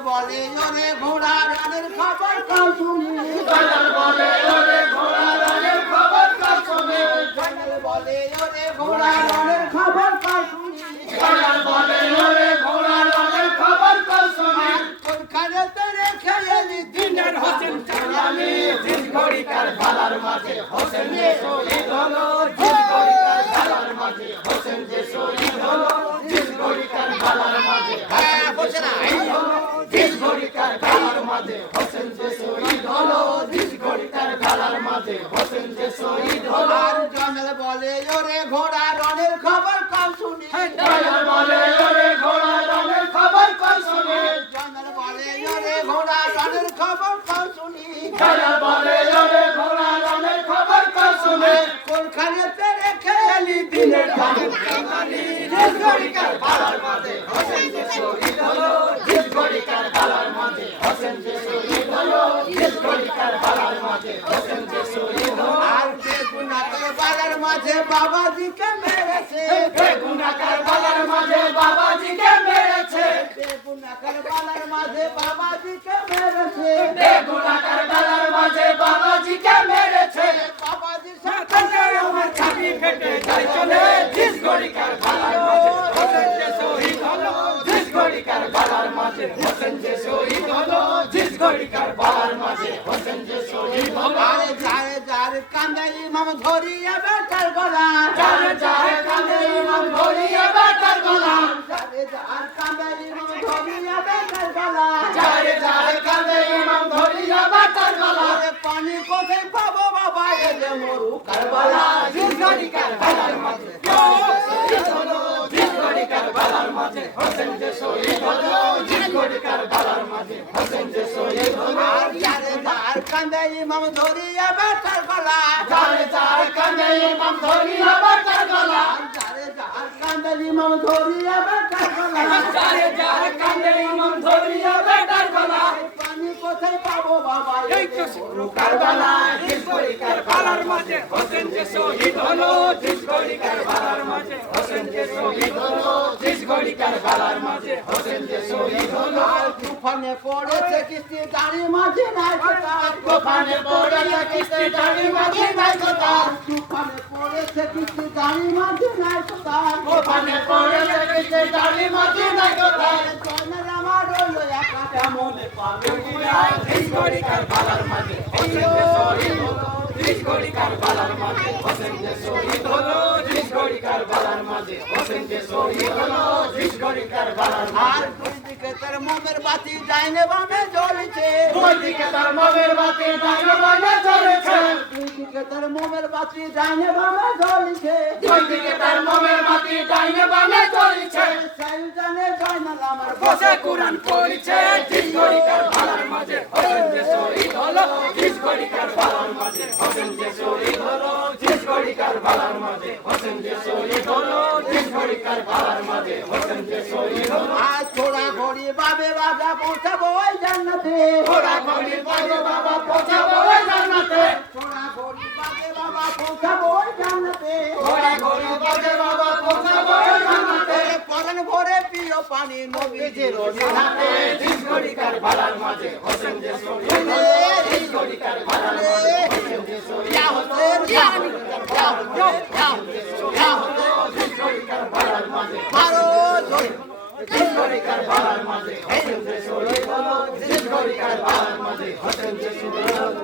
বলে ওরে ঘোড়া রানের খবর কাল শুনি বলে ওরে ঘোড়া রানের খবর কাল শুনি বলে ওরে ঘোড়া রানের খবর কাল শুনি বলে ওরে ঘোড়া রানের খবর কাল শুনি কোনখানে তোরে খেয়ালি দিনের হোসেন চালামি জিস ঘড়িকার ভালার মাঝে হোসেন যে শহীদ হলো জিস ঘড়িকার ভালার মাঝে হোসেন যে শহীদ হলো জিস ঘড়িকার ভালার মাঝে জিস ঘড়িকার ভালার মাঝে হোসেন যে শহীদ হলো জিস ঘড়িকার ভালার মাঝে হোসেন যে শহীদ হলো আর জমেল বলে ওরে ঘোড়া রানের খবর কাল শুনি বলে ওরে ঘোড়া রানের খবর কাল শুনি জমেল বলে ওরে ঘোড়া রানের খবর কাল শুনি বলে ওরে ঘোড়া রানের খবর কাল শুনি কোনখানে তোরে খেয়ালি দিনের ভাগের কামানি জিস ঘড়িকার ভালার মাঝে হোসেন যে শহীদ হলো জিস ঘড়িকার ভালার মাঝে হোসেন যে শহীদ হলো জিস ঘড়িকার ভালার মাঝে হোসেন যে শহীদ হলো আর বেগুনাকার বালার মাঝে বাবাজিকে মেরেছে বেগুনাকার ভালার মাঝে বাবাজিকে মেরেছে বেগুনাকার বালার মাঝে বাবাজিকে মেরেছে বেগুনাকার ভালার মাঝে বাবাজিকে মেরেছে বাবাজির সাথে আমার ছাতি ফেটে যায় চলে জিস ঘড়িকার ভালার মাঝে হোসেন যে শহীদ হলো জিস ঘড়িকার ভালার মাঝে হোসেন যে শহীদ হলো জিস ঘড়িকার ভালার মাঝে হোসেন যে শহীদ হলো আরে যারে যারে কান্দে ইমাম ধরিয়া বেটার গলা যারে যারে কাঁদে ইমাম ধরিয়া বেটার গলা যারে যার কান্দে ইমাম ধরিয়া বেটার গলা যারে যারে কাঁদে ইমাম ধরিয়া বেটার গলা আরে পানি কোথায় পাবো বাবা এলে মরু কারবালা জিস ঘড়িকার ভালার মাঝে শহীদ হলো জিস ঘড়িকার ভালার মাঝে হোসেন যে শহীদ হলো জিস ঘড়িকার ভালার মাঝে হোসেন যে শহীদ হলো আর যারে যার কান্দে ইমাম ধরিয়া বেটার গলা যারে যারে কাঁদে ইমাম ধরিয়া বেটার গলা যারে যার কান্দে ইমাম ধরিয়া বেটার গলা যারে যারে কাঁদে ইমাম ধরিয়া বেটার গলা পানি কোথায় পাবো বাবা এই তো শুরু কারবালা জিস ঘড়িকার ভালার মাঝে হোসেন যে শহীদ হলো জিস ঘড়িকার ভালার মাঝে হোসেন যে শহীদ হলো জিস ঘড়িকার ভালার মাঝে হোসেন যে শহীদ হলো আর তুফানে পড়েছে কিস্তি গাড়ি মাঝে নাই কথা গোপানে পড়েছে কিস্তি টানি মাঝে নাই কথা তুফানে পড়েছে কিস্তি গাড়ি মাঝে নাই কথা গোপানে পড়েছে কিস্তি টানি মাঝে নাই কথা জনের আমার হলো একা কেমনে পাবে জিস ঘড়িকার ভালার মাঝে হোসেন যে শহীদ হলো জিস ঘড়িকার ভালার মাঝে হোসেন যে শহীদ হলো জিস ঘড়িকার ভালার মাঝে হোসেন যে শহীদ হলো জিস ঘড়িকার ভালার আর মাঝে দুই দিকে তার মোমের বাতি ডাইনে বামে জ্বলছে দুই দিকে তার মমের বাতি ডাইনে বামে জ্বলছে দুই দিকে তার মোমের বাতি ডাইনে বামে জ্বলছে দুই দিকে তার মমের বাতি ডাইনে বামে জ্বলছে সেই জানে জয়নাল আমার বসে কুরআন পড়ছে জিস ঘড়িকার ভালার মাঝে হোসেন যে শহীদ হলো জিস ঘড়িকার ভালার মাঝে হোসেন যে শহীদ হলো জিস ঘড়িকার ভালার মাঝে হোসেন যে শহীদ হলো জিস ঘড়িকার ভালার মাঝে হোসেন যে শহীদ হলো আর ছোড়া ঘড়ি বাবে বাজা পৌঁছাবো ওই জান্নাতে ঘোড়া ঘড়ি পাবে বাবা পৌঁছাবো ওই জান্নাতে ছোড়া ঘড়ি বাবে বাবা পৌঁছাবো ওই জান্নাতে ঘোড়া ঘড়ি পাবে বাবা পৌঁছাবো ওই জান্নাতে পরন ভরে প্রিয় পানি নবীজির হাতে জিস ঘড়িকার ভালার মাঝে হোসেন যে শহীদ হলো জিস ঘড়িকার ভালার মাঝে হোসেন যে শহীদ হলো জিস ঘড়িকার ভালার মাঝে আরো চিচকড়ি কারবালার মাঝে হোসেন যে শহীদ হলো চিচকড়ি কারবালার মাঝে হোসেন যে শহীদ হলো